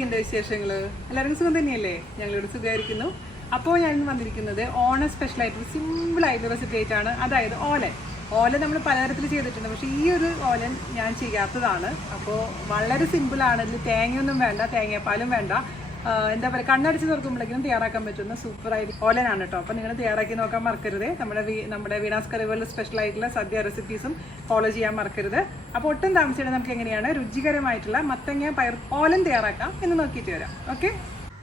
എന്തൊക്കെയുണ്ട് വിശേഷങ്ങൾ? എല്ലാവർക്കും സുഖം തന്നെയല്ലേ? ഞങ്ങളിവിടെ സുഖമായിരിക്കുന്നു. അപ്പോൾ ഞാൻ വന്നിരിക്കുന്നത് ഓണം സ്പെഷ്യൽ ആയിട്ട് സിമ്പിൾ ആയിട്ടുള്ള റെസിപ്പി ആയിട്ടാണ്. അതായത് ഓലൻ നമ്മൾ പലതരത്തിൽ ചെയ്തിട്ടുണ്ട്, പക്ഷേ ഈ ഒരു ഓലൻ ഞാൻ ചെയ്യാത്തതാണ്. അപ്പോൾ വളരെ സിമ്പിളാണ്. ഇതിൽ തേങ്ങയൊന്നും വേണ്ട, തേങ്ങാപ്പാലും വേണ്ട. എന്താ പറയുക, കണ്ണടിച്ച് തുറക്കുമ്പോഴേക്കും തയ്യാറാക്കാൻ പറ്റുന്ന സൂപ്പറായിട്ട് ഓലനാണ് കേട്ടോ. അപ്പോൾ നിങ്ങൾ തയ്യാറാക്കി നോക്കാൻ മറക്കരുത്. നമ്മുടെ വീണാസ് കറി പോലെ സ്പെഷ്യൽ ആയിട്ടുള്ള സദ്യ റെസിപ്പീസും ഫോളോ ചെയ്യാൻ മറക്കരുത്. അപ്പോൾ ഒട്ടും താമസിച്ചിട്ട് നമുക്ക് എങ്ങനെയാണ് രുചികരമായിട്ടുള്ള മത്തങ്ങ പയർ ഓലൻ തയ്യാറാക്കാം എന്ന് നോക്കിയിട്ട് വരാം. ഓക്കെ,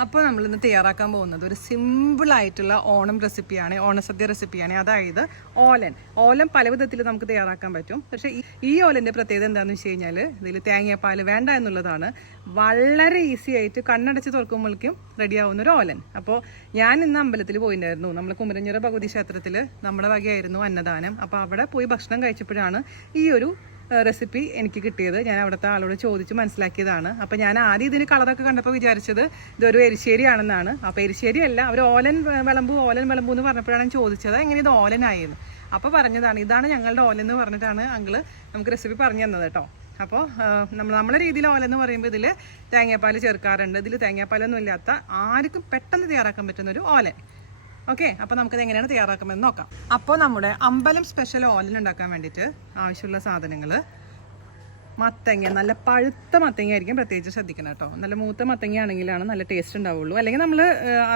അപ്പോൾ നമ്മളിന്ന് തയ്യാറാക്കാൻ പോകുന്നത് ഒരു സിമ്പിളായിട്ടുള്ള ഓണം റെസിപ്പിയാണ്, ഓണസദ്യ റെസിപ്പിയാണ്. അതായത് ഓലൻ പല വിധത്തിൽ നമുക്ക് തയ്യാറാക്കാൻ പറ്റും. പക്ഷേ ഈ ഓലൻ്റെ പ്രത്യേകത എന്താണെന്ന് വെച്ച് കഴിഞ്ഞാൽ ഇതിൽ തേങ്ങാപ്പാൽ വേണ്ട എന്നുള്ളതാണ്. വളരെ ഈസി ആയിട്ട് കണ്ണടച്ച് തുറക്കുമ്പോഴേക്കും റെഡിയാവുന്ന ഒരു ഓലൻ. അപ്പോൾ ഞാൻ ഇന്ന് അമ്പലത്തിൽ പോയിട്ടുണ്ടായിരുന്നു. നമ്മൾ കുമരഞ്ഞിറ ഭഗവതി ക്ഷേത്രത്തിൽ നമ്മുടെ വകയായിരുന്നു അന്നദാനം. അപ്പോൾ അവിടെ പോയി ഭക്ഷണം കഴിച്ചപ്പോഴാണ് ഈ ഒരു റെസിപ്പി എനിക്ക് കിട്ടിയത്. ഞാൻ അവിടുത്തെ ആളോട് ചോദിച്ച് മനസ്സിലാക്കിയതാണ്. അപ്പോൾ ഞാൻ ആദ്യം ഇതിന് കളറൊക്കെ കണ്ടപ്പോൾ വിചാരിച്ചത് ഇതൊരു എരിശ്ശേരി ആണെന്നാണ്. അപ്പോൾ എരിശ്ശേരി അല്ല, അവർ ഓലൻ വിളമ്പു എന്ന് പറഞ്ഞപ്പോഴാണ് ചോദിച്ചത് എങ്ങനെ ഇത് ഓലനായിരുന്നു. അപ്പോൾ പറഞ്ഞതാണ് ഇതാണ് ഞങ്ങളുടെ ഓലൻ എന്ന് പറഞ്ഞിട്ടാണ് അങ്കിള് നമുക്ക് റെസിപ്പി പറഞ്ഞു തന്നത് കേട്ടോ. അപ്പോൾ നമ്മളെ രീതിയിൽ ഓലൻ എന്ന് പറയുമ്പോൾ ഇതിൽ തേങ്ങാപ്പാൽ ചേർക്കാറുണ്ട്. ഇതിൽ തേങ്ങാപ്പാലൊന്നും ഇല്ലാത്ത ആർക്കും പെട്ടെന്ന് തയ്യാറാക്കാൻ പറ്റുന്ന ഒരു ഓലൻ. ഓക്കെ, അപ്പോൾ നമുക്കത് എങ്ങനെയാണ് തയ്യാറാക്കാമെന്ന് നോക്കാം. അപ്പോൾ നമ്മുടെ അമ്പലം സ്പെഷ്യൽ ഓലൻ ഉണ്ടാക്കാൻ വേണ്ടിയിട്ട് ആവശ്യമുള്ള സാധനങ്ങൾ: മത്തങ്ങ, നല്ല പഴുത്ത മത്തങ്ങ ആയിരിക്കും പ്രത്യേകിച്ച് ശ്രദ്ധിക്കണം കേട്ടോ. നല്ല മൂത്ത മത്തങ്ങ ആണെങ്കിലാണ് നല്ല ടേസ്റ്റ് ഉണ്ടാവുള്ളൂ. അല്ലെങ്കിൽ നമ്മൾ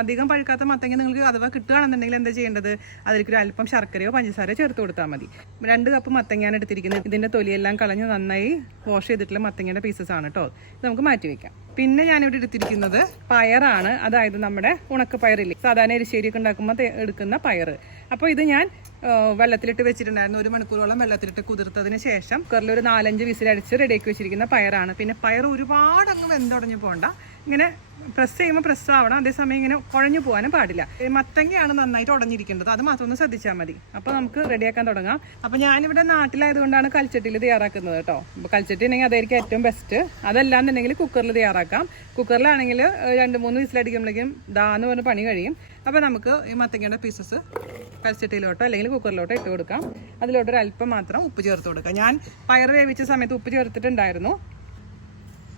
അധികം പഴുക്കാത്ത മത്തങ്ങ നിങ്ങൾക്ക് അഥവാ കിട്ടുകയാണെന്നുണ്ടെങ്കിൽ എന്താ ചെയ്യേണ്ടത്, അതിലേക്ക് ഒരു അല്പം ശർക്കരയോ പഞ്ചസാരയോ ചേർത്ത് കൊടുത്താൽ മതി. 2 കപ്പ് മത്തങ്ങയാണ് എടുത്തിരിക്കുന്നത്. ഇതിൻ്റെ തൊലിയെല്ലാം കളഞ്ഞ് നന്നായി വാഷ് ചെയ്തിട്ടുള്ള മത്തങ്ങയുടെ പീസസ് ആണ് കേട്ടോ. ഇത് നമുക്ക് മാറ്റി വയ്ക്കാം. പിന്നെ ഞാനിവിടെ എടുത്തിരിക്കുന്നത് പയറാണ്. അതായത് നമ്മുടെ ഉണക്കപ്പയറില്ലേ, സാധാരണ എരിശ്ശേരിയൊക്കെ ഉണ്ടാക്കുമ്പോൾ എടുക്കുന്ന പയർ. അപ്പോൾ ഇത് ഞാൻ വെള്ളത്തിലിട്ട് വെച്ചിട്ടുണ്ടായിരുന്നു. 1 മണിക്കൂറോളം വെള്ളത്തിലിട്ട് കുതിർത്തതിന് ശേഷം കുക്കറിൽ ഒരു 4-5 വിസിലടിച്ച് റെഡിയാക്കി വെച്ചിരിക്കുന്ന പയറാണ്. പിന്നെ പയർ ഒരുപാട് അങ്ങ് വെന്തുടഞ്ഞു പോകണ്ട, ഇങ്ങനെ പ്രസ് ചെയ്യുമ്പോൾ പ്രസ് ആവണം. അതേസമയം ഇങ്ങനെ കുഴഞ്ഞു പോകാനും പാടില്ല. മത്തങ്ങയാണ് നന്നായിട്ട് ഉടഞ്ഞിരിക്കേണ്ടത്, അത് മാത്രം ഒന്ന് ശ്രദ്ധിച്ചാൽ മതി. അപ്പോൾ നമുക്ക് റെഡിയാക്കാൻ തുടങ്ങാം. അപ്പോൾ ഞാനിവിടെ നാട്ടിലായതുകൊണ്ടാണ് കൽച്ചട്ടിയിൽ തയ്യാറാക്കുന്നത് കേട്ടോ. അപ്പോൾ കൽച്ചട്ടി ഉണ്ടെങ്കിൽ അതായിരിക്കും ഏറ്റവും ബെസ്റ്റ്. അതല്ലാന്നുണ്ടെങ്കിൽ കുക്കറിൽ തയ്യാറാക്കാം. കുക്കറിലാണെങ്കിൽ 2-3 വിസിലടിക്കുമ്പോഴേക്കും ദാന്ന് പറഞ്ഞ് പണി കഴിയും. അപ്പോൾ നമുക്ക് ഈ മത്തങ്ങയുടെ പീസസ് കൽച്ചട്ടിയിലോട്ടോ അല്ലെങ്കിൽ കുക്കറിലോട്ടോ ഇട്ട് കൊടുക്കാം. അതിലോട്ടൊരു അല്പം മാത്രം ഉപ്പ് ചേർത്ത് കൊടുക്കാം. ഞാൻ പയർ വേവിച്ച സമയത്ത് ഉപ്പ് ചേർത്തിട്ടുണ്ടായിരുന്നു.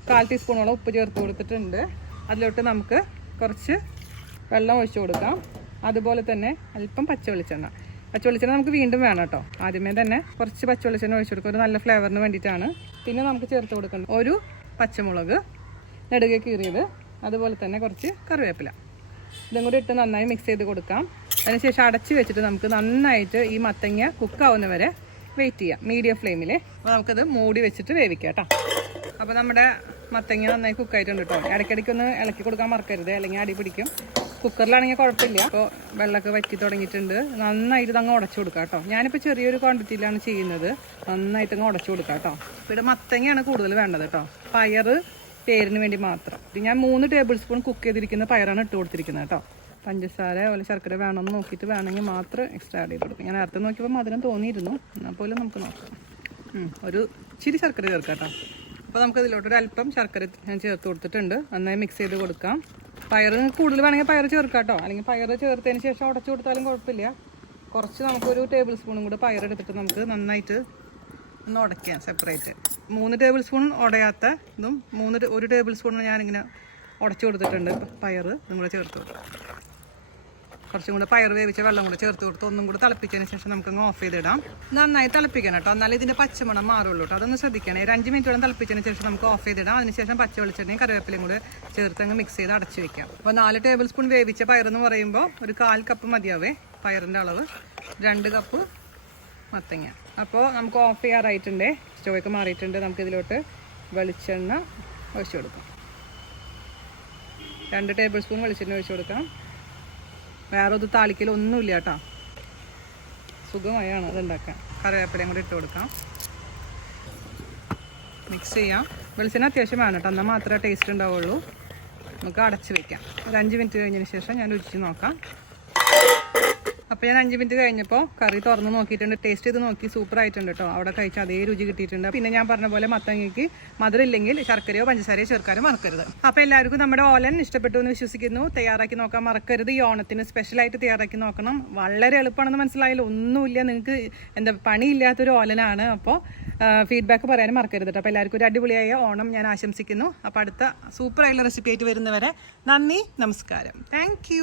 1/4 ടീസ്പൂണോളം ഉപ്പ് ചേർത്ത് കൊടുത്തിട്ടുണ്ട്. അതിലോട്ട് നമുക്ക് കുറച്ച് വെള്ളം ഒഴിച്ചു കൊടുക്കാം. അതുപോലെ തന്നെ അല്പം പച്ചവെളിച്ചെണ്ണ നമുക്ക് വീണ്ടും വേണം കേട്ടോ. ആദ്യമേ തന്നെ കുറച്ച് പച്ചവെളിച്ചെണ്ണ ഒഴിച്ചു കൊടുക്കുക, ഒരു നല്ല ഫ്ലേവറിന് വേണ്ടിയിട്ടാണ്. പിന്നെ നമുക്ക് ചേർത്ത് കൊടുക്കണം ഒരു പച്ചമുളക് നെടുകെ കീറിയത്, അതുപോലെ തന്നെ കുറച്ച് കറിവേപ്പില. ഇതും കൂടി ഇട്ട് നന്നായി മിക്സ് ചെയ്ത് കൊടുക്കാം. അതിനുശേഷം അടച്ച് വെച്ചിട്ട് നമുക്ക് നന്നായിട്ട് ഈ മത്തങ്ങ കുക്കാവുന്ന വരെ വെയിറ്റ് ചെയ്യാം മീഡിയം ഫ്ലെയിമിൽ. അപ്പോൾ നമുക്കത് മൂടി വെച്ചിട്ട് വേവിക്കാം കേട്ടോ. അപ്പോൾ നമ്മുടെ മത്തങ്ങ നന്നായി കുക്കായിട്ടുണ്ട് കേട്ടോ. ഇടയ്ക്കിടയ്ക്കൊന്ന് ഇളക്കി കൊടുക്കാൻ മറക്കരുത്, അല്ലെങ്കിൽ അടി പിടിക്കും. കുക്കറിലാണെങ്കിൽ കുഴപ്പമില്ല. അപ്പോൾ വെള്ളമൊക്കെ വറ്റി തുടങ്ങിയിട്ടുണ്ട്. നന്നായിട്ട് അങ്ങ് ഉടച്ചു കൊടുക്കാം കേട്ടോ. ഞാനിപ്പോൾ ചെറിയൊരു ക്വാണ്ടിറ്റിയിലാണ് ചെയ്യുന്നത്. നന്നായിട്ട് അങ്ങ് ഉടച്ചു കൊടുക്കാം കേട്ടോ. ഇവിടെ മത്തങ്ങയാണ് കൂടുതൽ വേണ്ടത് കേട്ടോ. പയർ പേരിന് വേണ്ടി മാത്രം. ഞാൻ 3 ടേബിൾ സ്പൂൺ കുക്ക് ചെയ്തിരിക്കുന്ന പയറാണ് ഇട്ട് കൊടുത്തിരിക്കുന്നത് കേട്ടോ. പഞ്ചസാര അതുപോലെ ശർക്കര വേണമെന്ന് നോക്കിയിട്ട് വേണമെങ്കിൽ മാത്രം എക്സ്ട്രാ ആഡ് ചെയ്ത് കൊടുക്കും. ഞാൻ നേരത്തെ നോക്കിയപ്പോൾ മധുരം തോന്നിയിരുന്നു, എന്നാൽ പോലും നമുക്ക് നോക്കാം. ഒരു ഇച്ചിരി ശർക്കര ചേർക്കാം കേട്ടോ. അപ്പോൾ നമുക്ക് ഇതിലോട്ടൊരു അല്പം ശർക്കര ഞാൻ ചേർത്ത് കൊടുത്തിട്ടുണ്ട്. നന്നായി മിക്സ് ചെയ്ത് കൊടുക്കാം. പയർ കൂടുതൽ വേണമെങ്കിൽ പയർ ചേർക്കാം കേട്ടോ, അല്ലെങ്കിൽ പയർ ചേർത്തതിന് ശേഷം ഉടച്ചു കൊടുത്താലും കുഴപ്പമില്ല. കുറച്ച് നമുക്കൊരു ടേബിൾ സ്പൂണും കൂടെ പയർ എടുത്തിട്ട് നമുക്ക് നന്നായിട്ട് ഒന്ന് ഉടയ്ക്കാം സെപ്പറേറ്റ്. 3 ടേബിൾ സ്പൂൺ ഉടയാത്ത ഇതും 1 ടേബിൾ സ്പൂൺ ഞാനിങ്ങനെ ഉടച്ചു കൊടുത്തിട്ടുണ്ട്. പയർ നിങ്ങൾ ചേർത്ത് കൊടുക്കാം. കുറച്ചും കൂടെ പയർ വേവിച്ച വെള്ളം കൂടെ ചേർത്ത് കൊടുത്ത് ഒന്നും കൂടെ തിളപ്പിച്ചതിന് ശേഷം നമുക്കങ്ങ് ഓഫ് ചെയ്തിടാം. നന്നായി തിളപ്പിക്കണം കേട്ടോ, എന്നാലും ഇതിൻ്റെ പച്ചമണം മാറുള്ളൂ കേട്ടോ. അതൊന്ന് ശ്രദ്ധിക്കണം. 5 മിനിറ്റോളം തിളപ്പിച്ചതിന് ശേഷം നമുക്ക് ഓഫ് ചെയ്തിടാം. അതിനുശേഷം പച്ച വെളിച്ചെണ്ണയും കറിവേപ്പിലയും കൂടെ ചേർത്ത് അങ്ങ് മിക്സ് ചെയ്ത് അടച്ചു വെക്കാം. അപ്പോൾ 4 ടേബിൾ സ്പൂൺ വേവിച്ച പയറെന്ന് പറയുമ്പോൾ ഒരു 1/4 കപ്പ് മതിയാവേ പയറിൻ്റെ അളവ്. 2 കപ്പ് മത്തങ്ങ. അപ്പോൾ നമുക്ക് ഓഫ് ചെയ്യാറായിട്ടുണ്ട്. സ്റ്റോവൊക്കെ മാറിയിട്ടുണ്ട്. നമുക്കിതിലോട്ട് വെളിച്ചെണ്ണ ഒഴിച്ചു കൊടുക്കാം. 2 ടേബിൾ സ്പൂൺ വെളിച്ചെണ്ണ ഒഴിച്ചു കൊടുക്കാം. വേറെ ഒരു താളിക്കലൊന്നുമില്ല കേട്ടോ, സുഖമായാണ് അതുണ്ടാക്കാൻ. കറിവേപ്പിലയും കൂടി ഇട്ട് കൊടുക്കാം. മിക്സ് ചെയ്യാം. വെളിച്ചെണ്ണ അത്യാവശ്യം വേണം കേട്ടോ, എന്നാൽ മാത്രമേ ടേസ്റ്റ് ഉണ്ടാവുള്ളൂ. നമുക്ക് അടച്ച് വയ്ക്കാം. ഒരു 5 മിനിറ്റ് കഴിഞ്ഞതിന് ശേഷം ഞാൻ രുചിച്ച് നോക്കാം. അപ്പോൾ ഞാൻ 5 മിനിറ്റ് കഴിഞ്ഞപ്പോൾ കറി തുറന്ന് നോക്കിയിട്ടുണ്ട്. ടേസ്റ്റ് ചെയ്ത് നോക്കി, സൂപ്പർ ആയിട്ടുണ്ട് കേട്ടോ. അവിടെ കഴിച്ച അതേ രുചി കിട്ടിയിട്ടുണ്ട്. പിന്നെ ഞാൻ പറഞ്ഞ പോലെ മത്തങ്ങയ്ക്ക് മധുരം ഇല്ലെങ്കിൽ ശർക്കരയോ പഞ്ചസാരയോ ചേർക്കാനും മറക്കരുത്. അപ്പോൾ എല്ലാവർക്കും നമ്മുടെ ഓലൻ ഇഷ്ടപ്പെട്ടു എന്ന് വിശ്വസിക്കുന്നു. തയ്യാറാക്കി നോക്കാൻ മറക്കരുത്. ഈ ഓണത്തിന് സ്പെഷ്യലായിട്ട് തയ്യാറാക്കി നോക്കണം. വളരെ എളുപ്പമാണെന്ന് മനസ്സിലായാലും ഒന്നുമില്ല, നിങ്ങൾക്ക് എന്താ പണിയില്ലാത്തൊരു ഓലനാണ്. അപ്പോൾ ഫീഡ്ബാക്ക് പറയാനും മറക്കരുത് കേട്ടോ. അപ്പോൾ എല്ലാവർക്കും ഒരു അടിപൊളിയായ ഓണം ഞാൻ ആശംസിക്കുന്നു. അപ്പോൾ അടുത്ത സൂപ്പർ ആയിട്ടുള്ള റെസിപ്പി ആയിട്ട് വരുന്നവരെ നന്ദി, നമസ്കാരം. താങ്ക്